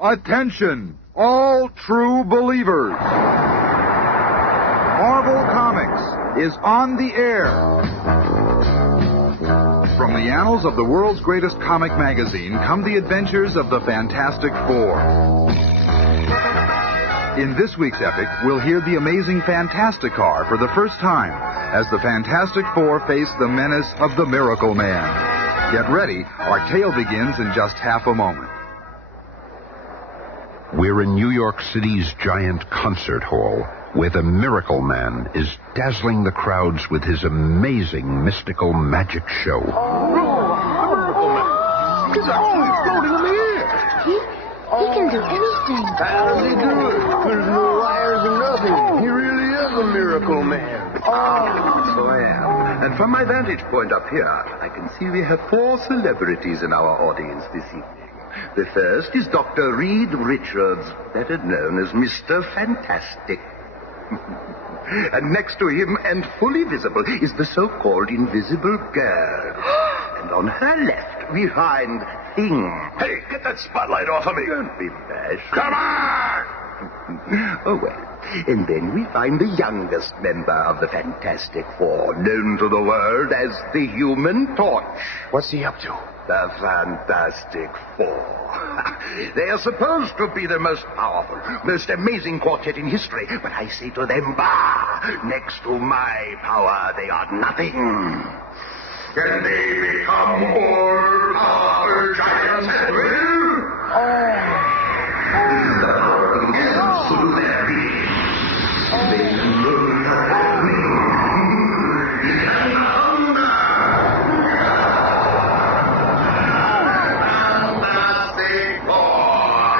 Attention, all true believers. Marvel Comics is on the air. From the annals of the world's greatest comic magazine come the adventures of the Fantastic Four. In this week's epic, we'll hear the amazing Fantastic Car for the first time as the Fantastic Four face the menace of the Miracle Man. Get ready, our tale begins in just half a moment. We're in New York City's giant concert hall, where the Miracle Man is dazzling the crowds with his amazing mystical magic show. He's always floating in the air. He can do anything. How does he do it? There's no wires or nothing. He really is a Miracle Man. So I am. And from my vantage point up here, I can see we have 4 celebrities in our audience this evening. The first is Dr. Reed Richards, better known as Mr. Fantastic. And next to him, and fully visible, is the so-called Invisible Girl. And on her left, we find Thing. Hey, get that spotlight off of me. Don't be bashful. Come on! Oh, well. And then we find the youngest member of the Fantastic Four, known to the world as the Human Torch. What's he up to? The Fantastic Four. They are supposed to be the most powerful, most amazing quartet in history, but I say to them, bah! Next to my power, they are nothing. Can they become more powerful giants at will? The power begins through their being. They can rule the wind. They can thunder. Fantastic Four.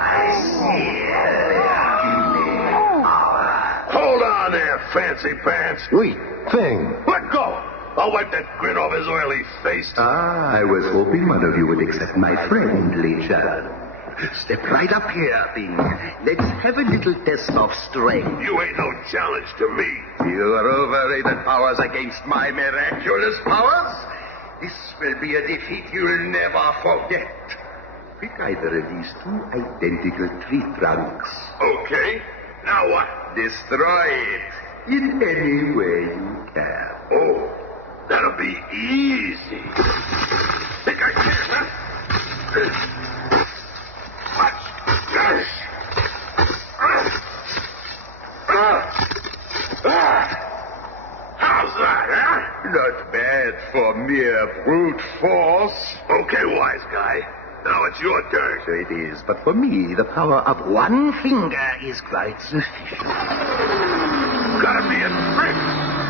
I see they are giving power. Hold on there, fancy pants. Wait, Thing. Let go. I'll wipe that grin off his oily face. I was hoping one of you would accept my friendly challenge. Step right up here, Thing. Let's have a little test of strength. You ain't no challenge to me. Your overrated powers against my miraculous powers? This will be a defeat you'll never forget. Pick either of these 2 identical tree trunks. Okay. Now what? Destroy it in any way you can. Oh, that'll be easy. Think I can, huh? Watch this. How's that, huh? Not bad for mere brute force. Okay, wise guy. Now it's your turn. So it is, but for me, the power of one finger is quite sufficient. Gotta be a trick.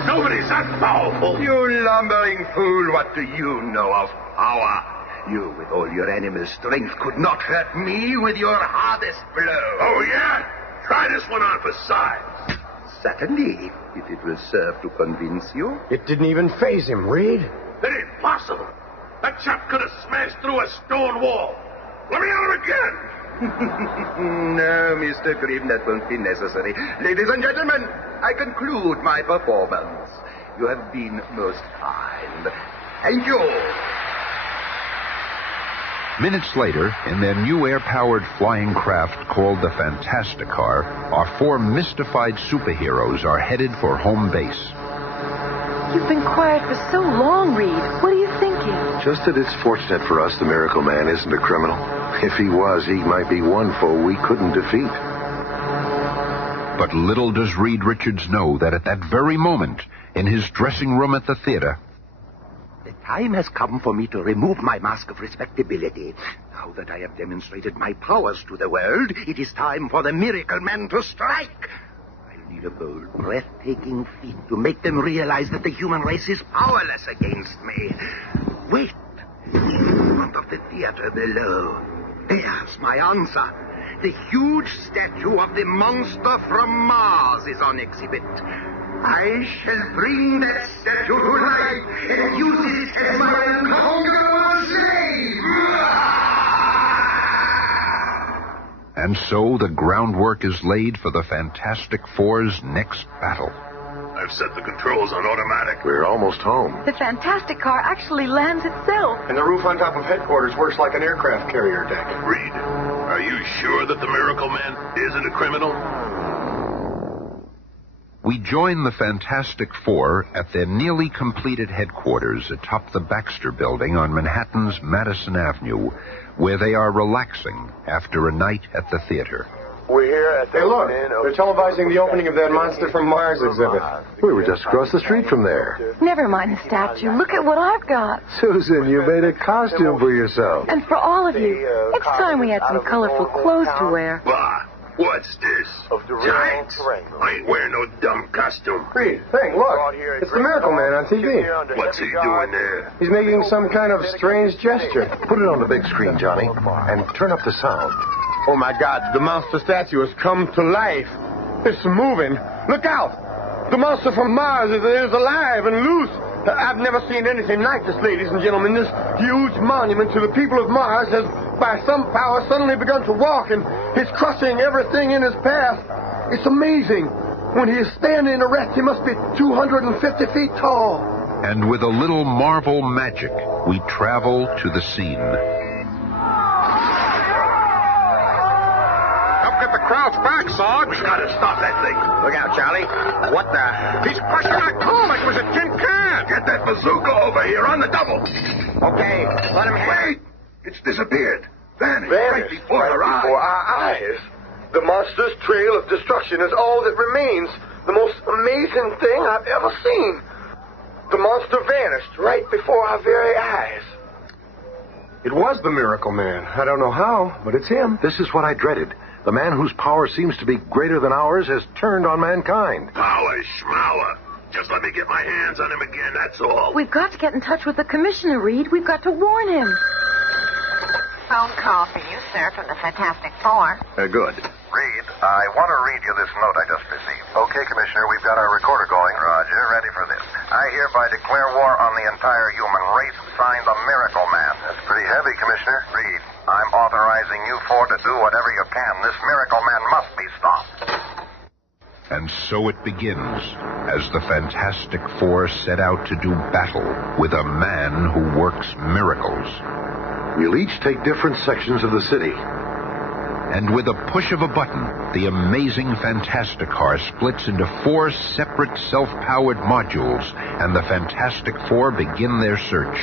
Nobody's that powerful. You lumbering fool, what do you know of power? You, with all your animal strength, could not hurt me with your hardest blow. Oh, yeah? Try this one on for size. Certainly, if it will serve to convince you. It didn't even faze him, Reed. It ain't possible. That chap could have smashed through a stone wall. Let me at him again. No, Mr. Grimm, that won't be necessary. Ladies and gentlemen, I conclude my performance. You have been most kind. Thank you. Minutes later, in their new air-powered flying craft called the Fantastic Car, our 4 mystified superheroes are headed for home base. You've been quiet for so long, Reed. What are you thinking? Just that it's fortunate for us the Miracle Man isn't a criminal. If he was, he might be one foe we couldn't defeat. But little does Reed Richards know that at that very moment, in his dressing room at the theater, The time has come for me to remove my mask of respectability. Now that I have demonstrated my powers to the world, it is time for the Miracle Man to strike. I'll need a bold, breathtaking feat to make them realize that the human race is powerless against me. Wait. In front of the theater below. There's my answer. The huge statue of the monster from Mars is on exhibit. I shall bring that statue to life and use it as my unconquerable slave. and so the groundwork is laid for the Fantastic Four's next battle. I've set the controls on automatic. We're almost home. The Fantastic Car actually lands itself. And the roof on top of headquarters works like an aircraft carrier deck. Reed, are you sure that the Miracle Man isn't a criminal? We join the Fantastic Four at their nearly completed headquarters atop the Baxter Building on Manhattan's Madison Avenue, where they are relaxing after a night at the theater. We're here at the they're televising the opening of that Monster from Mars exhibit. We were just across the street from there. Never mind the statue. Look at what I've got. Susan, you made a costume for yourself. And for all of you. It's time we had some colorful clothes to wear. Bah, what's this? Giants? I ain't wearing no dumb costume. Reed, think, look. It's the Miracle Man on TV. What's he doing there? He's making some kind of strange gesture. Put it on the big screen, Johnny, and turn up the sound. Oh, my God, the monster statue has come to life. It's moving. Look out! The monster from Mars is alive and loose. I've never seen anything like this, ladies and gentlemen. This huge monument to the people of Mars has, by some power, suddenly begun to walk, and he's crushing everything in his path. It's amazing. When he is standing erect, he must be 250 feet tall. And with a little Marvel magic, we travel to the scene. Crouch back, Sarge. We gotta stop that thing. Look out, Charlie. What the? He's crushing our car like it was a tin can. Get that bazooka over here on the double. Okay, let him hit. Wait! It's disappeared. Vanished. Right before our eyes. The monster's trail of destruction is all that remains. The most amazing thing I've ever seen. The monster vanished right before our very eyes. It was the Miracle Man. I don't know how, but it's him. This is what I dreaded. The man whose power seems to be greater than ours has turned on mankind. Power schmower. Just let me get my hands on him again, that's all. We've got to get in touch with the commissioner, Reed. We've got to warn him. Phone call for you, sir, from the Fantastic Four. Good. Reed, I want to read you this note I just received. Okay, Commissioner, we've got our recorder going. Roger, ready for this. I hereby declare war on the entire human race. Signed, the Miracle Man. That's pretty heavy, Commissioner. Reed, I'm authorizing you four to do whatever you can. This Miracle Man must be stopped. And so it begins, as the Fantastic Four set out to do battle with a man who works miracles. We'll each take different sections of the city. And with a push of a button, the amazing Fantastic Car splits into 4 separate self-powered modules, and the Fantastic Four begin their search.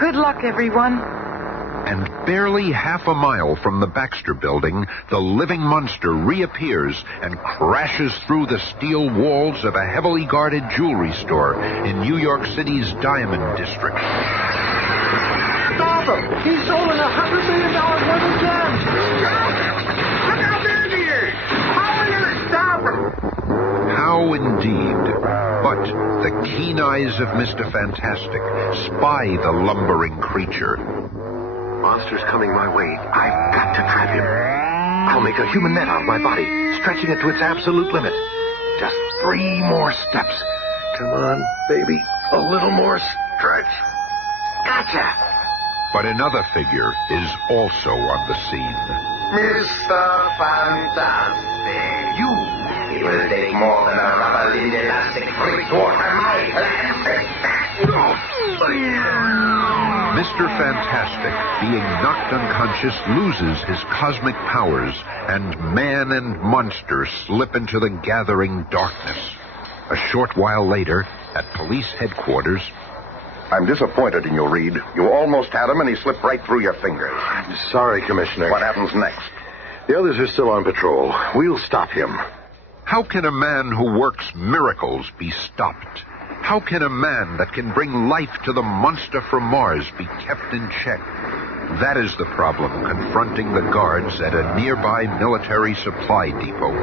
Good luck, everyone. And barely half a mile from the Baxter Building, the living monster reappears and crashes through the steel walls of a heavily guarded jewelry store in New York City's Diamond District. Stop him! He's stolen $100 million worth of gems! Look how big he is! How are we going to stop him? How indeed. But the keen eyes of Mr. Fantastic spy the lumbering creature. Monster's coming my way. I've got to trap him. I'll make a human net out of my body, stretching it to its absolute limit. Just 3 more steps. Come on, baby. A little more stretch. Gotcha. But another figure is also on the scene. Mr. Fantastic. It will take more than a rubber-lipped elastic freak to water my Mr. Fantastic, being knocked unconscious, loses his cosmic powers, and man and monster slip into the gathering darkness. A short while later, at police headquarters... I'm disappointed in you, Reed. You almost had him, and he slipped right through your fingers. I'm sorry, Commissioner. What happens next? The others are still on patrol. We'll stop him. How can a man who works miracles be stopped? How can a man that can bring life to the monster from Mars be kept in check? That is the problem confronting the guards at a nearby military supply depot.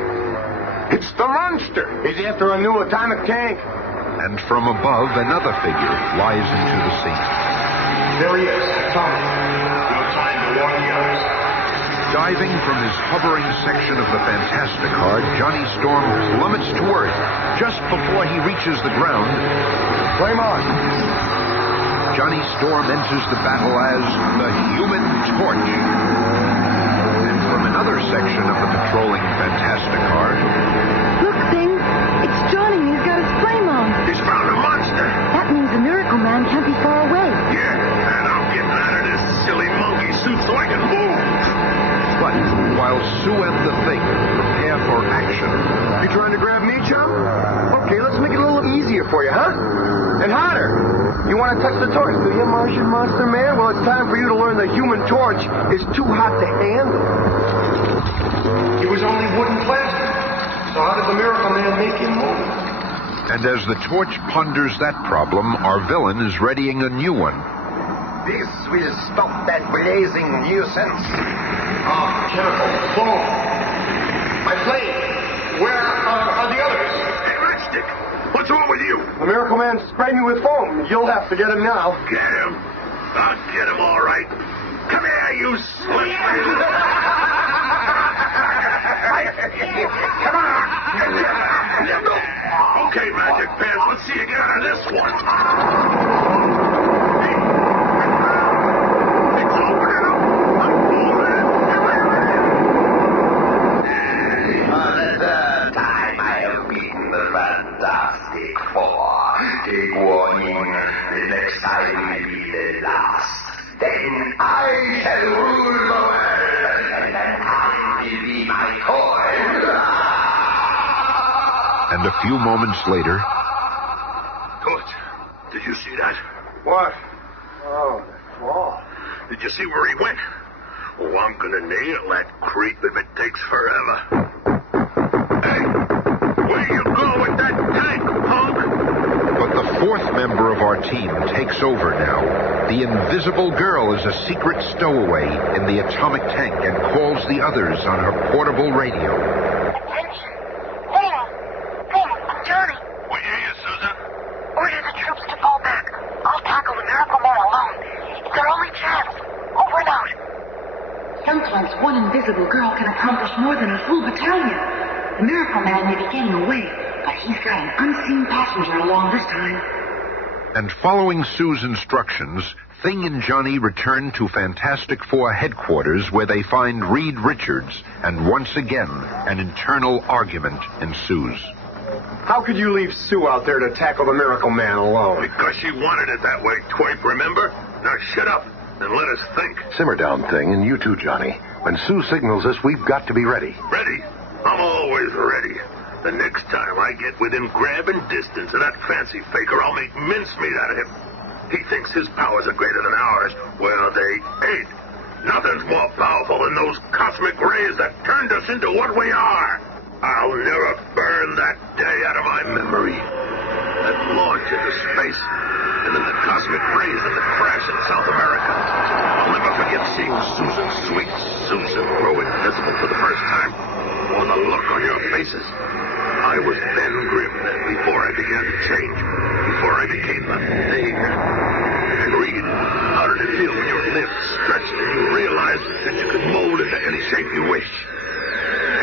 It's the monster! He's after a new atomic tank. And from above, another figure flies into the scene. There he is, Tommy. No time to warn the others. Diving from his hovering section of the Fantastic Car, Johnny Storm plummets to Earth just before he reaches the ground. Flame on. Johnny Storm enters the battle as the Human Torch. And from another section of the patrolling Fantastic Car... Look, Thing. It's Johnny. He's got his flame on. He's found a monster. That means the Miracle Man can't be far away. Yeah, and I'm getting out of this silly monkey suit so I can move. But while Sue and the Thing prepare for action. You trying to grab me, chum? Okay, let's make it a little easier for you, huh? And harder. You want to touch the torch, do you, Martian Monster Man? Well, it's time for you to learn the human torch is too hot to handle. It was only wood and plastic. So how did the Miracle Man make him move? And as the torch ponders that problem, our villain is readying a new one. This will stop that blazing nuisance. Chemical. Boom. My flame. Where are the others? Hey, Matchstick, what's wrong with you? The Miracle Man sprayed me with foam. You'll have to get him now. Get him. I'll get him all right. Come here, you slippery. Come on. Okay, Magic Pants, let's see you get out of this one. It's opening up. Another time I have beaten the Fantastic Four. Take warning, the next time will be the last. Then I shall rule the world, and that time will be my toy. And a few moments later... Good. Did you see that? What? Oh, the fall. Did you see where he went? Oh, I'm gonna nail that creep if it takes forever. Hey, where you go with that tank, punk? But the fourth member of our team takes over now. The Invisible Girl is a secret stowaway in the atomic tank and calls the others on her portable radio. Attention. Thing, Johnny. We hear you, Susan. Order the troops to fall back. I'll tackle the Miracle Man alone. It's our only chance. Over and out. Sometimes one invisible girl can accomplish more than a full battalion. The Miracle Man may be getting away, but he's got an unseen passenger along this time. And following Sue's instructions, Thing and Johnny return to Fantastic Four headquarters where they find Reed Richards, and once again, an internal argument ensues. How could you leave Sue out there to tackle the Miracle Man alone? Because she wanted it that way, twerp, remember? Now shut up and let us think. Simmer down, Thing, and you too, Johnny. When Sue signals us, we've got to be ready. Ready? I'm always ready. The next time I get within grabbing distance of that fancy faker, I'll make mincemeat out of him. He thinks his powers are greater than ours. Well, they ain't. Nothing's more powerful than those cosmic rays that turned us into what we are. I'll never burn that day out of my memory. That launch into space, and then the cosmic rays and the crash in South America. I'll never forget seeing Susan, sweet Susan, grow invisible for the first time. Or the look on your faces. I was Ben Grimm then, before I began to change. Before I became the Thing. And Reed, how did it feel when your lips stretched and you realized that you could mold into any shape you wish?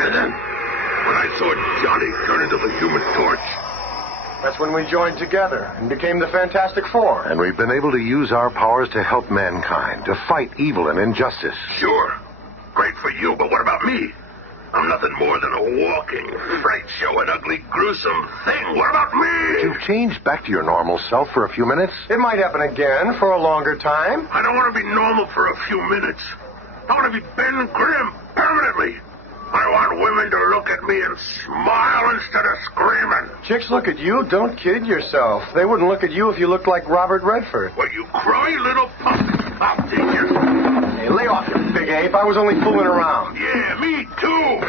And then, when I saw Johnny turn into the Human Torch. That's when we joined together and became the Fantastic Four. And we've been able to use our powers to help mankind, to fight evil and injustice. Sure. Great for you, but what about me? I'm nothing more than a walking, fright show, an ugly, gruesome thing. What about me? You've changed back to your normal self for a few minutes. It might happen again for a longer time. I don't want to be normal for a few minutes. I want to be Ben Grimm permanently. I want women to look at me and smile instead of screaming. Chicks look at you, don't kid yourself. They wouldn't look at you if you looked like Robert Redford. Well, you cry, little punk. I'll teach you. Hey, lay off, you big ape. I was only fooling around. Yeah, me too.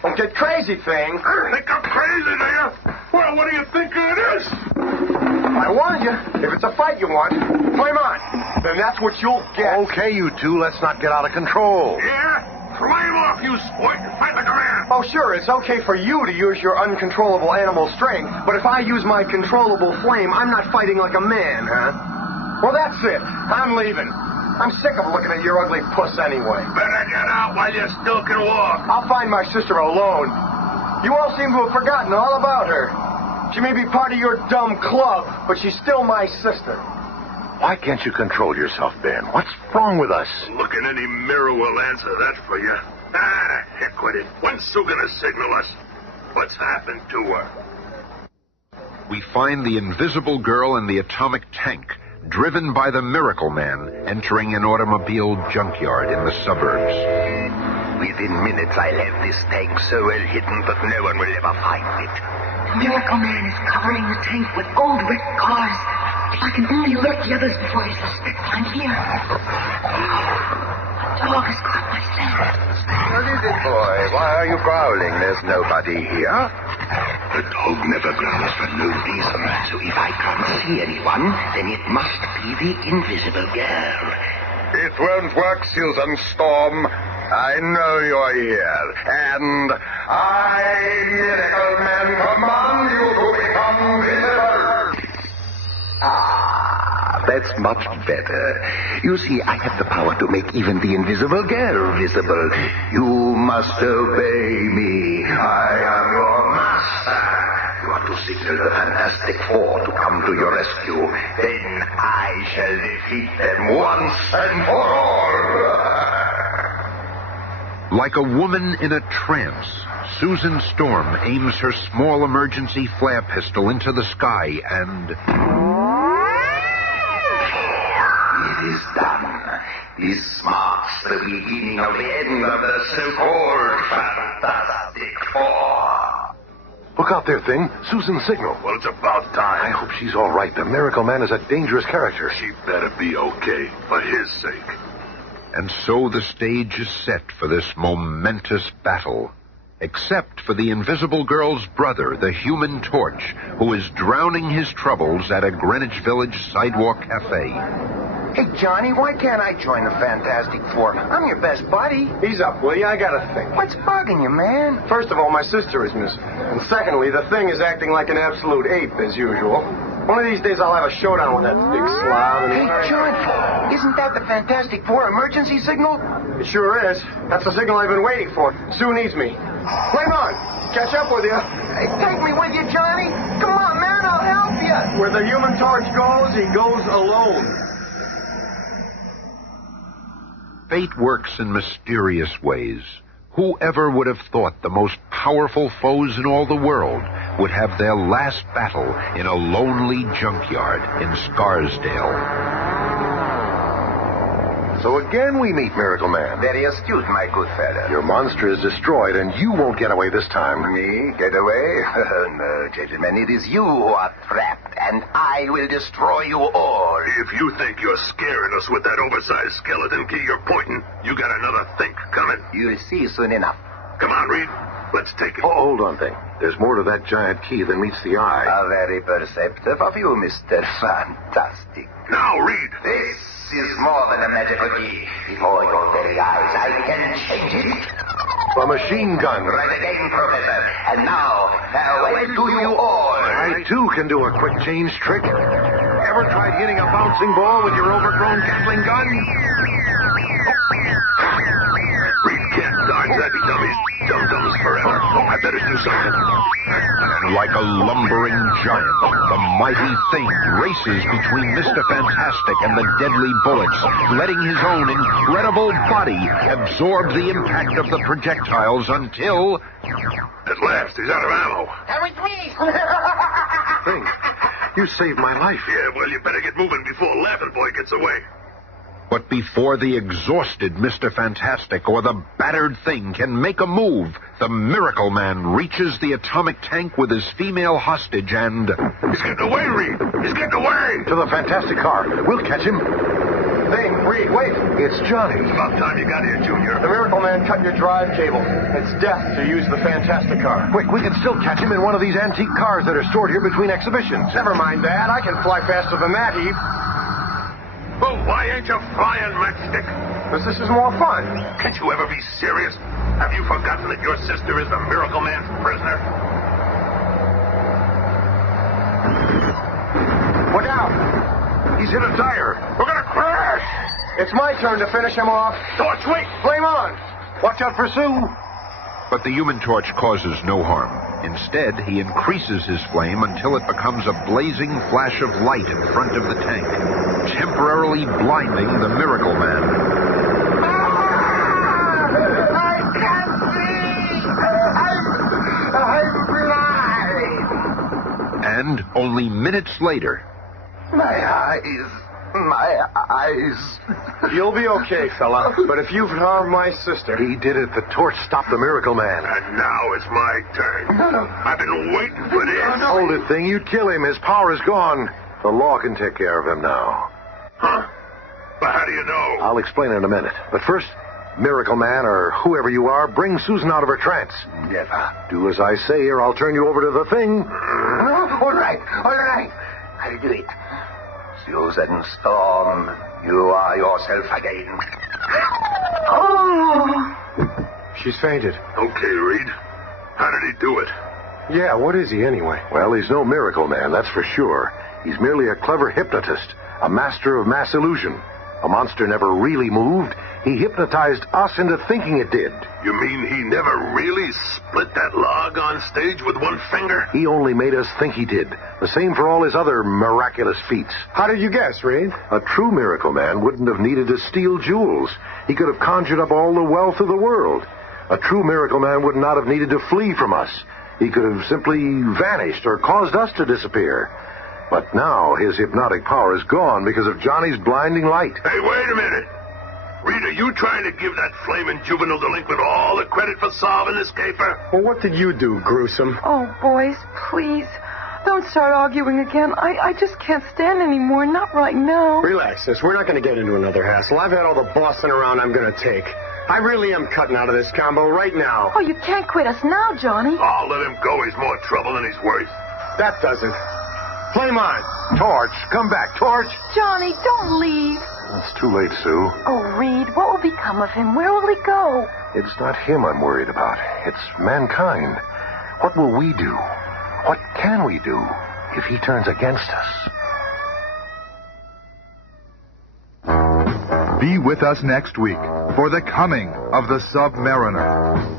Don't get crazy, Thing. Think I'm crazy, do you? Well, what do you think it is? I warned you. If it's a fight you want, flame on. Then that's what you'll get. Okay, you two, let's not get out of control. Yeah? Flame off, you sport, and fight like a man. Oh, sure, it's okay for you to use your uncontrollable animal strength, but if I use my controllable flame, I'm not fighting like a man, huh? Well, that's it. I'm leaving. I'm sick of looking at your ugly puss anyway. Better get out while you still can walk. I'll find my sister alone. You all seem to have forgotten all about her. She may be part of your dumb club, but she's still my sister. Why can't you control yourself, Ben? What's wrong with us? Look in any mirror will answer that for you. Ah, heck with it. When's Sue gonna signal us? What's happened to her? We find the Invisible Girl in the atomic tank, driven by the Miracle Man, entering an automobile junkyard in the suburbs. Within minutes, I'll have this tank so well hidden that no one will ever find it. The Miracle Man is covering the tank with old wrecked cars. If I can only alert the others before he suspects I'm here. The dog has caught my scent. What is it, boy? Why are you growling? There's nobody here. The dog never growls for no reason, so if I can't see anyone, then it must be the invisible girl. It won't work, Susan Storm. I know you're here, and I, Miracle Man, command you to become visible. That's much better. You see, I have the power to make even the invisible girl visible. You must obey me. I am your master. You are to signal the Fantastic Four to come to your rescue. Then I shall defeat them once and for all. Like a woman in a trance, Susan Storm aims her small emergency flare pistol into the sky and... It is done. This marks the beginning of the end of the so-called Fantastic Four. Look out there, Thing. Susan's signal. Well, it's about time. I hope she's all right. The Miracle Man is a dangerous character. She better be okay, for his sake. And so the stage is set for this momentous battle. Except for the Invisible Girl's brother, the Human Torch, who is drowning his troubles at a Greenwich Village sidewalk cafe. Hey, Johnny, why can't I join the Fantastic Four? I'm your best buddy. Ease up, will you? I got a thing. What's bugging you, man? First of all, my sister is missing. And secondly, the thing is acting like an absolute ape, as usual. One of these days I'll have a showdown with that big slob. Hey, John, isn't that the Fantastic Four emergency signal? It sure is. That's the signal I've been waiting for. Sue needs me. Flame on! Catch up with you. Hey, take me with you, Johnny. Come on, man, I'll help you. Where the Human Torch goes, he goes alone. Fate works in mysterious ways. Whoever would have thought the most powerful foes in all the world would have their last battle in a lonely junkyard in Scarsdale? So again we meet Miracle Man. Very astute, my good fellow. Your monster is destroyed, and you won't get away this time. Me? Get away? No, gentlemen, it is you who are trapped, and I will destroy you all. If you think you're scaring us with that oversized skeleton key you're pointing, you got another think coming. You'll see soon enough. Come on, Reed. Let's take it. Oh, hold on, Thing. There's more to that giant key than meets the eye. How very perceptive of you, Mr. Fantastic. Now, Reed. This is more than a magical key. Before your very eyes, I can change it. A machine gun. Right again, Professor. And now, farewell to you all. I, too, can do a quick change trick. Ever tried hitting a bouncing ball with your overgrown Gatling gun? Reed can't dodge that dummies. Dum-dums forever. I better do something. And like a lumbering giant, the mighty Thing races between Mr. Fantastic and the deadly bullets, letting his own incredible body absorb the impact of the projectiles until... At last, he's out of ammo. That was me. Thing, you saved my life. Yeah, well, you better get moving before Laughing Boy gets away. But before the exhausted Mr. Fantastic or the battered Thing can make a move, the Miracle Man reaches the atomic tank with his female hostage and... He's getting away, Reed. He's getting away. To the Fantastic car. We'll catch him. Thing, Reed, wait. It's Johnny. It's about time you got here, Junior. The Miracle Man cut your drive cable. It's death to use the Fantastic car. Quick, we can still catch him in one of these antique cars that are stored here between exhibitions. Never mind that. I can fly faster than that, Eve. Well, why ain't you flying, Matchstick? Because this is more fun. Can't you ever be serious? Have you forgotten that your sister is the Miracle Man's prisoner? Look out. He's hit a tire. We're gonna crash. It's my turn to finish him off. Torch, wait. Flame on. Watch out for Sue. But the Human Torch causes no harm. Instead, he increases his flame until it becomes a blazing flash of light in front of the tank, temporarily blinding the Miracle Man. I can't see! I'm blind! And only minutes later... My eyes, My eyes. You'll be okay, fella. But if you've harmed my sister... He did it. The torch stopped the Miracle Man. And now it's my turn. I've been waiting for this. Hold it, thing. You'd kill him. His power is gone. The law can take care of him now. Huh? But how do you know? I'll explain in a minute. But first, Miracle Man, or whoever you are, bring Susan out of her trance. Never. Do as I say, or I'll turn you over to the thing. All right. I'll do it. Susan Storm, you are yourself again. Oh! She's fainted. Okay, Reed. How did he do it? Yeah, what is he anyway? Well, he's no Miracle Man, that's for sure. He's merely a clever hypnotist, a master of mass illusion. A monster never really moved. He hypnotized us into thinking it did. You mean he never really split that log on stage with one finger? He only made us think he did. The same for all his other miraculous feats. How did you guess, Reed? A true Miracle Man wouldn't have needed to steal jewels. He could have conjured up all the wealth of the world. A true Miracle Man would not have needed to flee from us. He could have simply vanished or caused us to disappear. But now his hypnotic power is gone because of Johnny's blinding light. Hey, wait a minute. Reed, are you trying to give that flaming juvenile delinquent all the credit for solving this caper? Well, what did you do, gruesome? Oh, boys, please. Don't start arguing again. I just can't stand anymore. Not right now. Relax, sis. We're not going to get into another hassle. I've had all the bossing around I'm going to take. I really am cutting out of this combo right now. Oh, you can't quit us now, Johnny. Oh, let him go. He's more trouble than he's worth. That doesn't. Flame on. Torch, come back, Torch. Johnny, don't leave. It's too late, Sue. Oh, Reed, what will become of him? Where will he go? It's not him I'm worried about. It's mankind. What will we do? What can we do if he turns against us? Be with us next week for the coming of the Submariner.